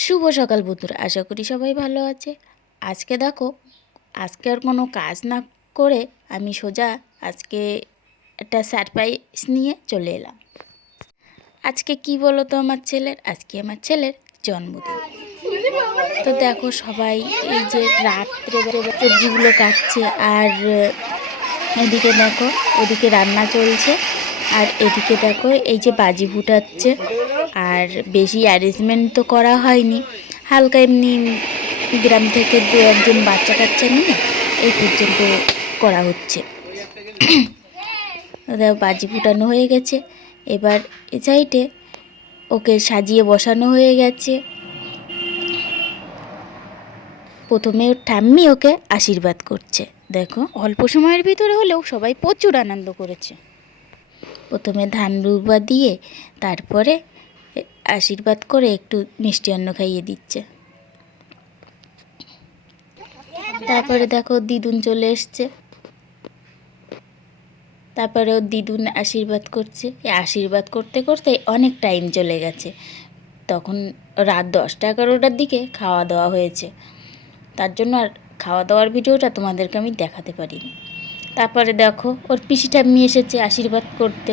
শুভ সকাল বন্ধুরা, আশা করি সবাই ভালো আছে। আজকে দেখো, আজকে আর কোনো কাজ না করে আমি সোজা আজকে একটা সারপ্রাইজ নিয়ে চলে এলাম। আজকে কি বলো তো আমার ছেলের? আজকে আমার ছেলের জন্মদিন। তো দেখো সবাই এই যে রাত্রে সবজিগুলো কাটছে আর এদিকে দেখো, ওদিকে রান্না চলছে। আর এদিকে দেখো, এই যে বাজি ফুটাচ্ছে, আর বেশি অ্যারেঞ্জমেন্ট তো করা হয়নি। হালকা এমনি গ্রাম থেকে দু একজন বাচ্চা কাচ্চা নিয়ে এই পর্যন্ত করা হচ্ছে। দেখো বাজি ফুটানো হয়ে গেছে। এবার এ সাইডে ওকে সাজিয়ে বসানো হয়ে গেছে। প্রথমে ওর ঠাম্মি ওকে আশীর্বাদ করছে। দেখো, অল্প সময়ের ভিতরে হলেও সবাই প্রচুর আনন্দ করেছে। প্রথমে ধান রুবা দিয়ে তারপরে আশীর্বাদ করে একটু মিষ্টি অন্ন খাইয়ে দিচ্ছে। তারপরে দেখো দিদুন চলে এসছে। তারপরে ওর দিদুন আশীর্বাদ করছে। আশীর্বাদ করতে করতে অনেক টাইম চলে গেছে। তখন রাত দশটা এগারোটার দিকে খাওয়া দাওয়া হয়েছে। তার জন্য আর খাওয়া দাওয়ার ভিডিওটা তোমাদেরকে আমি দেখাতে পারিনি। তারপরে দেখো, ওর পিসি ঠাম্মি এসেছে আশীর্বাদ করতে।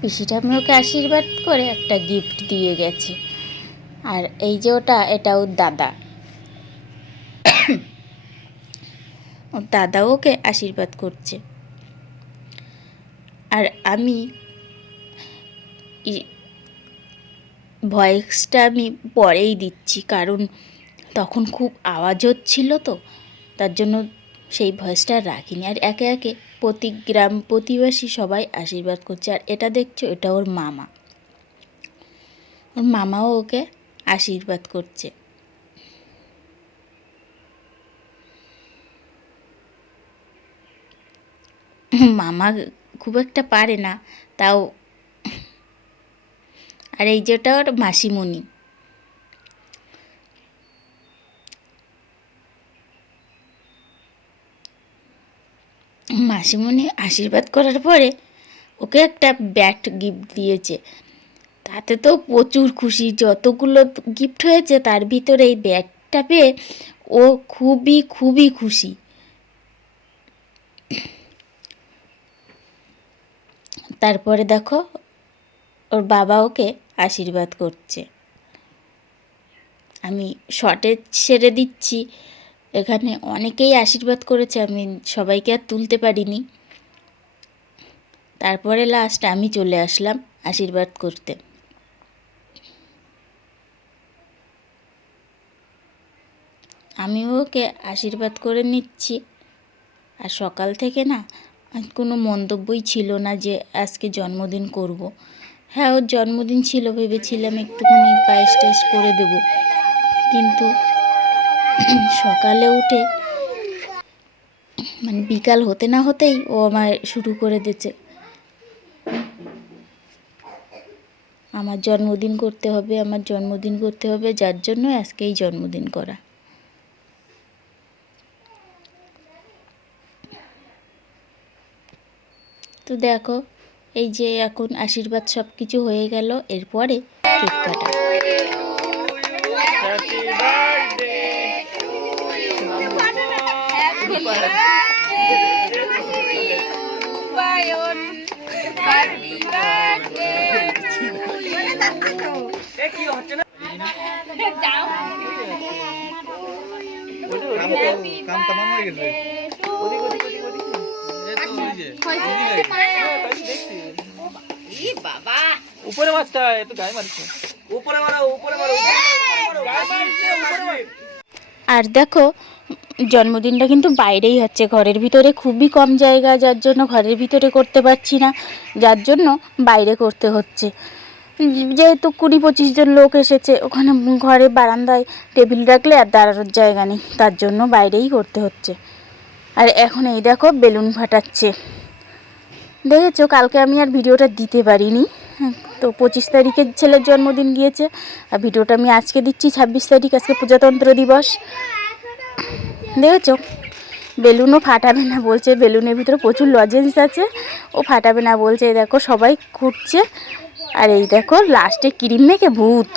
পিসি ঠাম্মি ওকে আশীর্বাদ করে একটা গিফট দিয়ে গেছে। আর এই যে ওটা, এটা ওর দাদা। ওর দাদা ওকে আশীর্বাদ করছে। আর আমি ভয়েসটা আমি পরেই দিচ্ছি, কারণ তখন খুব আওয়াজ হচ্ছিল তো, তার জন্য সেই ভয়েসটা রাখিনি। আর একে একে প্রতি গ্রাম প্রতিবেশী সবাই আশীর্বাদ করছে। আর এটা দেখছ, এটা ওর মামা। ওর মামাও ওকে আশীর্বাদ করছে। মামা খুব একটা পারে না, তাও। আর এই যেটা ওর মাসিমণি। মাসিমণি আশীর্বাদ করার পরে ওকে একটা ব্যাট গিফট দিয়েছে। তাতে তো প্রচুর খুশি, যতগুলো গিফট হয়েছে তার ভিতরে এই ব্যাগটা পেয়ে ও খুবই খুবই খুশি। তারপরে দেখো, ওর বাবা ওকে আশীর্বাদ করছে। আমি শর্টে ছেড়ে দিচ্ছি। এখানে অনেকেই আশীর্বাদ করেছে, আমি সবাইকে আর তুলতে পারিনি। তারপরে লাস্ট আমি চলে আসলাম আশীর্বাদ করতে। আমি ওকে আশীর্বাদ করে নিচ্ছি। আর সকাল থেকে না কোনো মন্তব্যই ছিল না যে আজকে জন্মদিন করব। হ্যাঁ ওর জন্মদিন ছিল, ভেবেছিলাম একটুখানি পায়েস টায়েস করে দেব। কিন্তু সকালে উঠে মানে বিকাল হতে না হতেই ও আমায় শুরু করে দিচ্ছে। আমার জন্মদিন করতে হবে, আমার জন্মদিন করতে হবে, যার জন্য আজকেই জন্মদিন করা। তো দেখো, এই যে এখন আশীর্বাদ সব কিছু হয়ে গেল, এরপরে কেক কাটা। উপরে তো গায়ে মারছে উপরে আর দেখো জন্মদিনটা কিন্তু বাইরেই হচ্ছে। ঘরের ভিতরে খুবই কম জায়গা, যার জন্য ঘরের ভিতরে করতে পারছি না, যার জন্য বাইরে করতে হচ্ছে। যেহেতু কুড়ি পঁচিশ জন লোক এসেছে, ওখানে ঘরে বারান্দায় টেবিল রাখলে আর দাঁড়ানোর জায়গা নেই, তার জন্য বাইরেই করতে হচ্ছে। আর এখন এই দেখো, বেলুন ফাটাচ্ছে। দেখেছ, কালকে আমি আর ভিডিওটা দিতে পারিনি। তো পঁচিশ তারিখে ছেলের জন্মদিন গিয়েছে, আর ভিডিওটা আমি আজকে দিচ্ছি, ছাব্বিশ তারিখ আজকে প্রজাতন্ত্র দিবস। দেখেছ? বেলুনও ফাটাবে না বলছে, বেলুনের ভিতরে প্রচুর লজেন্স আছে। ও ফাটাবে না বলছে দেখো সবাই খুঁটছে আর এই দেখো লাস্টে ক্রিম মেখে ভূত।